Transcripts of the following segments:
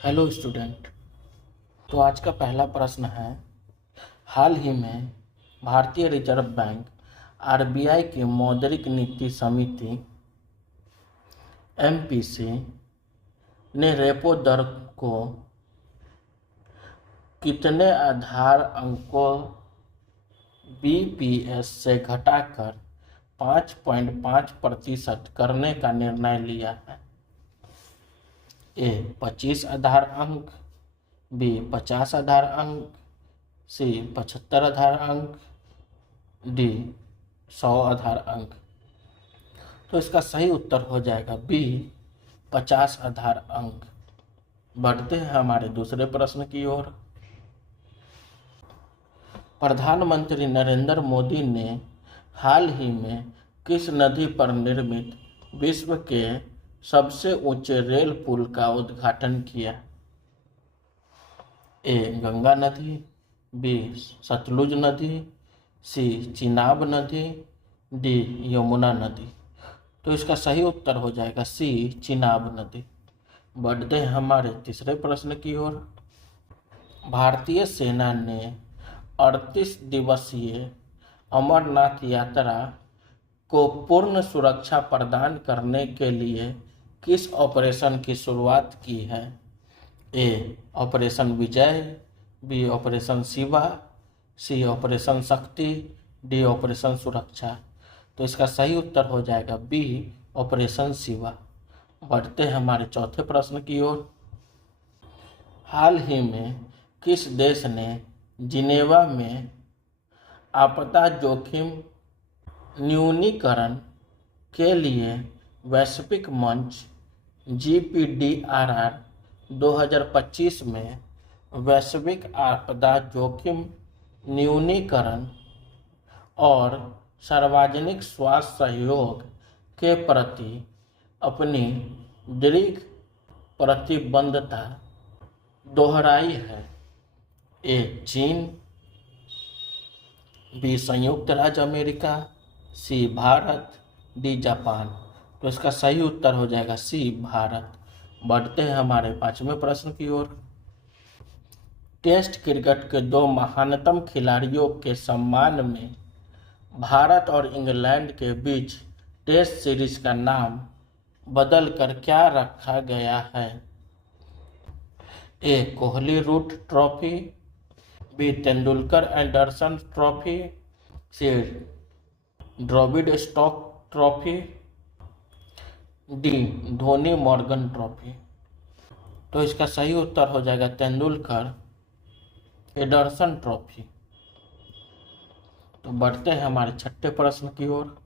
Hello student. तो आज का पहला प्रश्न है, हाल ही में भारतीय रिजर्व बैंक आरबीआई की मौद्रिक नीति समिति एमपीसी ने रेपो दर को कितने आधार अंकों बीपीएस से घटाकर 5.5% करने का निर्णय लिया है। ए 25 आधार अंक, बी 50 आधार अंक, सी 75 आधार अंक, डी 100 आधार अंक। तो इसका सही उत्तर हो जाएगा बी 50 आधार अंक। बढ़ते हैं हमारे दूसरे प्रश्न की ओर। प्रधानमंत्री नरेंद्र मोदी ने हाल ही में किस नदी पर निर्मित विश्व के सबसे ऊंचे रेल पुल का उद्घाटन किया? ए गंगा नदी, बी सतलुज नदी, सी चिनाब नदी, डी यमुना नदी। तो इसका सही उत्तर हो जाएगा सी चिनाब नदी। बढ़ते हैं हमारे तीसरे प्रश्न की ओर। भारतीय सेना ने 38 दिवसीय अमरनाथ यात्रा को पूर्ण सुरक्षा प्रदान करने के लिए किस ऑपरेशन की शुरुआत की है? ए ऑपरेशन विजय, बी ऑपरेशन शिवा, सी ऑपरेशन शक्ति, डी ऑपरेशन सुरक्षा। तो इसका सही उत्तर हो जाएगा बी ऑपरेशन शिवा। बढ़ते हैं हमारे चौथे प्रश्न की ओर। हाल ही में किस देश ने जिनेवा में आपदा जोखिम न्यूनीकरण के लिए वैश्विक मंच GPDRR 2025 में वैश्विक आपदा जोखिम न्यूनीकरण और सार्वजनिक स्वास्थ्य सहयोग के प्रति अपनी दृढ़ प्रतिबद्धता दोहराई है? ए चीन, बी संयुक्त राज्य अमेरिका, सी भारत, डी जापान। तो इसका सही उत्तर हो जाएगा सी भारत। बढ़ते हैं हमारे पांचवें प्रश्न की ओर। टेस्ट क्रिकेट के दो महानतम खिलाड़ियों के सम्मान में भारत और इंग्लैंड के बीच टेस्ट सीरीज का नाम बदलकर क्या रखा गया है? A Kohli Root trophy, B Tendulkar Anderson trophy, C Dravid Stokes trophy, D Dhoni Morgan trophy. तो इसका सही उत्तर हो जाएगा तेंदुलकर एंडरसन ट्रॉफी। तो बढ़ते हैं हमारे छठे प्रश्न की ओर।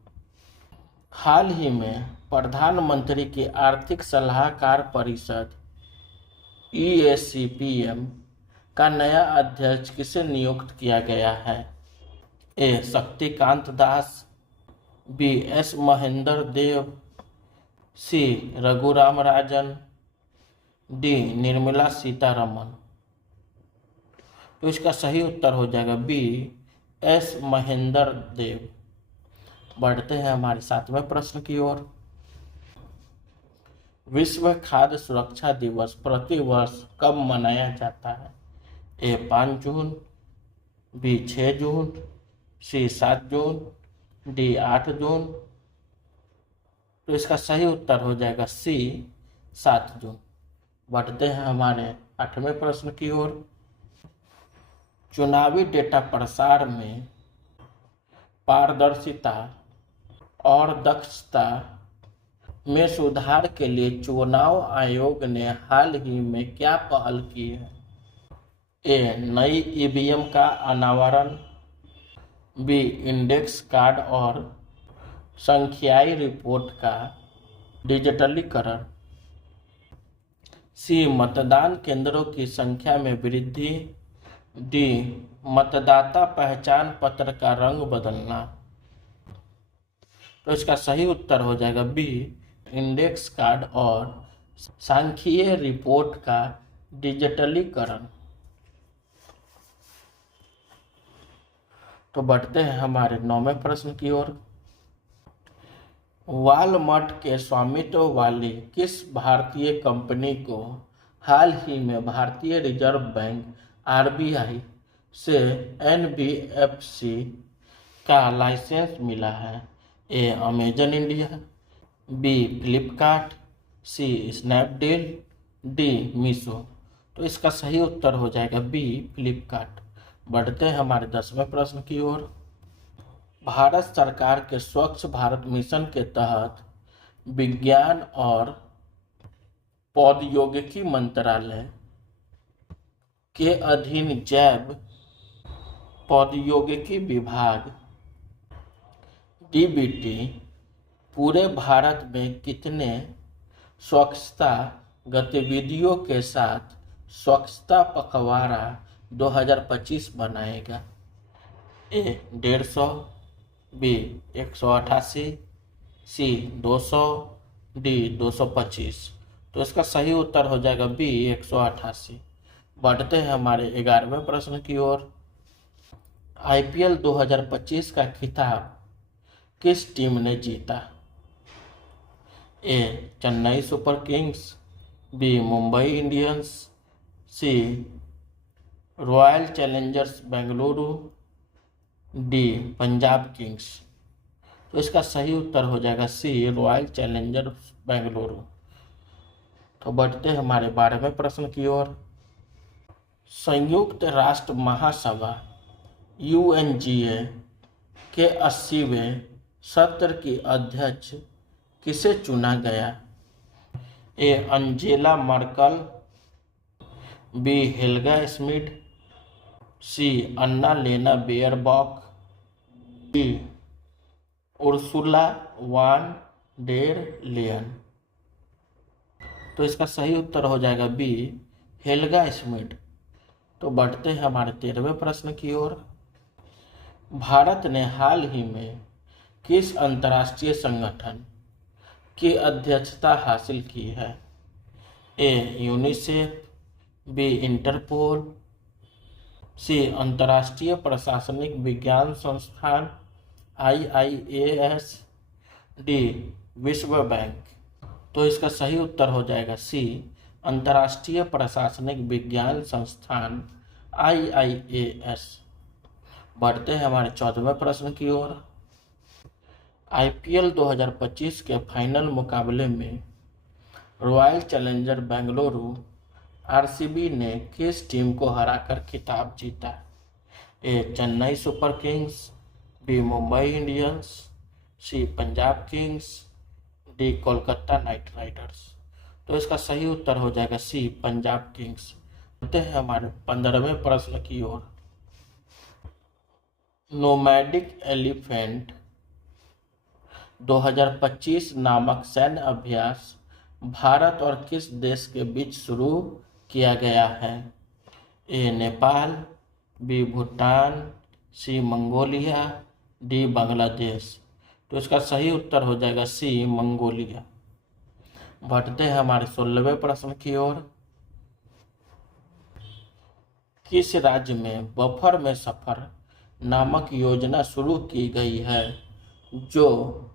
हाल ही में प्रधानमंत्री की आर्थिक सलाहकार परिषद EACPM का नया अध्यक्ष किसे नियुक्त किया गया है? ए शक्तिकांत दास, बी एस महेंद्र देव, सी रघुराम राजन, डी निर्मला सीतारमन। तो इसका सही उत्तर हो जाएगा बी एस महेंद्र देव। बढ़ते हैं हमारे सातवें प्रश्न की ओर। विश्व खाद्य सुरक्षा दिवस प्रति वर्ष कब मनाया जाता है? ए 5 जून, बी 6 जून, सी 7 जून, डी 8 जून। तो इसका सही उत्तर हो जाएगा सी 7 जून। बढ़ते हैं हमारे आठवें प्रश्न की ओर। चुनावी डेटा प्रसार में पारदर्शिता और दक्षता में सुधार के लिए चुनाव आयोग ने हाल ही में क्या पहल की है? ए नई ईवीएम का अनावरण, बी इंडेक्स कार्ड और संख्याई रिपोर्ट का डिजिटलीकरण, सी मतदान केंद्रों की संख्या में वृद्धि, डी मतदाता पहचान पत्र का रंग बदलना। तो इसका सही उत्तर हो जाएगा बी इंडेक्स कार्ड और सांख्यिकीय रिपोर्ट का डिजिटलीकरण। तो बढ़ते हैं हमारे 9वें प्रश्न की ओर। वालमार्ट के स्वामित्व वाली किस भारतीय कंपनी को हाल ही में भारतीय रिजर्व बैंक आरबीआई से एनबीएफसी का लाइसेंस मिला है? ए अमेजन इंडिया, बी फ्लिपकार्ट, सी स्नैपडील, डी मीशो। तो इसका सही उत्तर हो जाएगा बी फ्लिपकार्ट। बढ़ते हैं हमारे 10वें प्रश्न की ओर। भारत सरकार के स्वच्छ भारत मिशन के तहत विज्ञान और प्रौद्योगिकी मंत्रालय के अधीन जैव प्रौद्योगिकी विभाग डीबीटी पूरे भारत में कितने स्वच्छता गतिविधियों के साथ स्वच्छता पखवाड़ा 2025 बनाएगा? ए 150, बी 188, सी 200, डी 225। तो इसका सही उत्तर हो जाएगा बी 188। बढ़ते हैं हमारे 11वें प्रश्न की ओर। आईपीएल 2025 का खिताब किस टीम ने जीता? A Chennai Super Kings, B Mumbai Indians, C Royal Challengers Bengaluru, D Punjab Kings. तो इसका सही उत्तर हो जाएगा सी रॉयल चैलेंजर्स बेंगलुरु। तो बढ़ते हैं हमारे 12वें प्रश्न की ओर। संयुक्त राष्ट्र महासभा यूएनजीए के 80वें सत्र की अध्यक्ष किसे चुना गया? ए अंजेला मर्कल, बी हेल्गा स्मिड, सी अन्ना लेना Baerbock, D Ursula van der Leyen. तो इसका सही उत्तर हो जाएगा बी हेल्गा स्मिड। तो बढ़ते हैं हमारे 13वें प्रश्न की ओर। भारत ने हाल ही में किस अंतर्राष्ट्रीय संगठन की अध्यक्षता हासिल की है? ए यूनिसेफ, बी इंटरपोल, सी अंतर्राष्ट्रीय प्रशासनिक विज्ञान संस्थान IIAS, डी विश्व बैंक। तो इसका सही उत्तर हो जाएगा सी अंतर्राष्ट्रीय प्रशासनिक विज्ञान संस्थान IIAS। बढ़ते हैं हमारे 14वें प्रश्न की ओर। आईपीएल 2025 के फाइनल मुकाबले में रॉयल चैलेंजर बेंगलुरु आरसीबी ने किस टीम को हराकर खिताब जीता? A Chennai Super Kings, B Mumbai Indians, C Punjab Kings, D Kolkata Knight Riders. तो इसका सही उत्तर हो जाएगा सी पंजाब किंग्स। बढ़ते हैं हमारे 15वें प्रश्न की ओर। नोमैडिक एलिफेंट 2025 नामक सैन्य अभ्यास भारत और किस देश के बीच शुरू किया गया है? ए नेपाल, बी भूटान, सी मंगोलिया, डी बांग्लादेश। तो इसका सही उत्तर हो जाएगा सी मंगोलिया। बढ़ते हैं हमारे 16वें प्रश्न की ओर। किस राज्य में बफर में सफर नामक योजना शुरू की गई है जो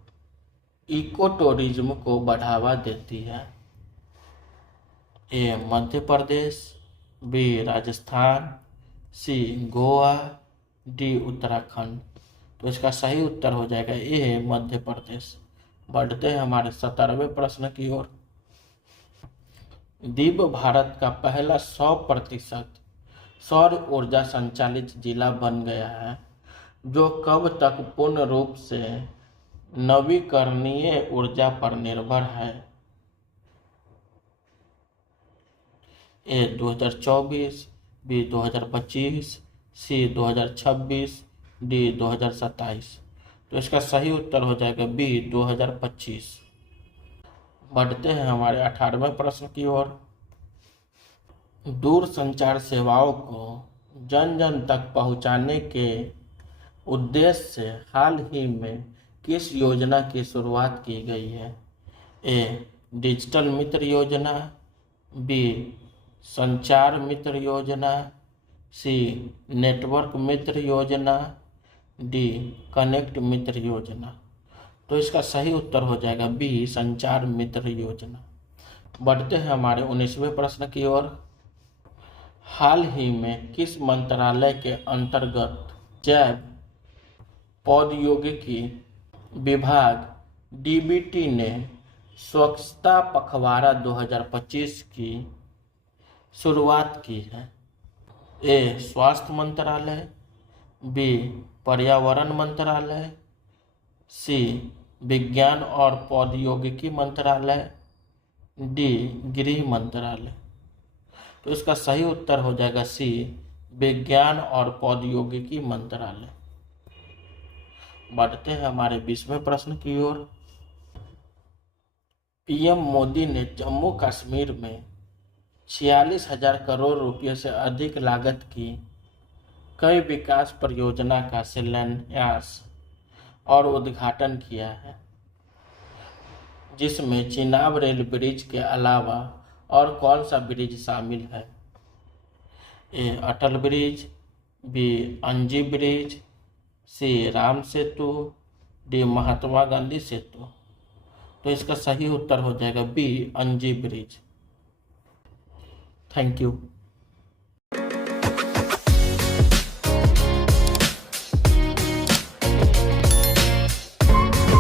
इको टूरिज्म को बढ़ावा देती है? ए मध्य प्रदेश, बी राजस्थान, सी गोवा, डी उत्तराखंड। तो इसका सही उत्तर हो जाएगा ए मध्य प्रदेश। बढ़ते हैं हमारे 17वें प्रश्न की ओर। दिव्य भारत का पहला 100% सौर ऊर्जा संचालित जिला बन गया है जो कब तक पूर्ण रूप से नवीकरणीय ऊर्जा पर निर्भर है? ए 2024, बी 2025, सी 2026, डी 2027। तो इसका सही उत्तर हो जाएगा बी 2025। बढ़ते हैं हमारे 18वें प्रश्न की ओर। दूर संचार सेवाओं को जन जन तक पहुंचाने के उद्देश्य से हाल ही में किस योजना की शुरुआत की गई है? ए डिजिटल मित्र योजना, बी संचार मित्र योजना, सी नेटवर्क मित्र योजना, डी कनेक्ट मित्र योजना। तो इसका सही उत्तर हो जाएगा बी संचार मित्र योजना। बढ़ते हैं हमारे 19वें प्रश्न की ओर। हाल ही में किस मंत्रालय के अंतर्गत जैव प्रौद्योगिकी विभाग डीबीटी ने स्वच्छता पखवाड़ा 2025 की शुरुआत की है? ए स्वास्थ्य मंत्रालय, बी पर्यावरण मंत्रालय, सी विज्ञान और प्रौद्योगिकी मंत्रालय, डी गृह मंत्रालय। तो इसका सही उत्तर हो जाएगा सी विज्ञान और प्रौद्योगिकी मंत्रालय। बढ़ते हैं हमारे 20वें प्रश्न की ओर। पीएम मोदी ने जम्मू कश्मीर में 46,000 करोड़ रुपये से अधिक लागत की कई विकास परियोजना का शिलान्यास और उद्घाटन किया है, जिसमें चिनाब रेल ब्रिज के अलावा और कौन सा ब्रिज शामिल है? ए अटल ब्रिज, बी अंजी ब्रिज, सी राम सेतु, डी महात्मा गांधी सेतु। तो इसका सही उत्तर हो जाएगा बी अंजी ब्रिज। Thank you.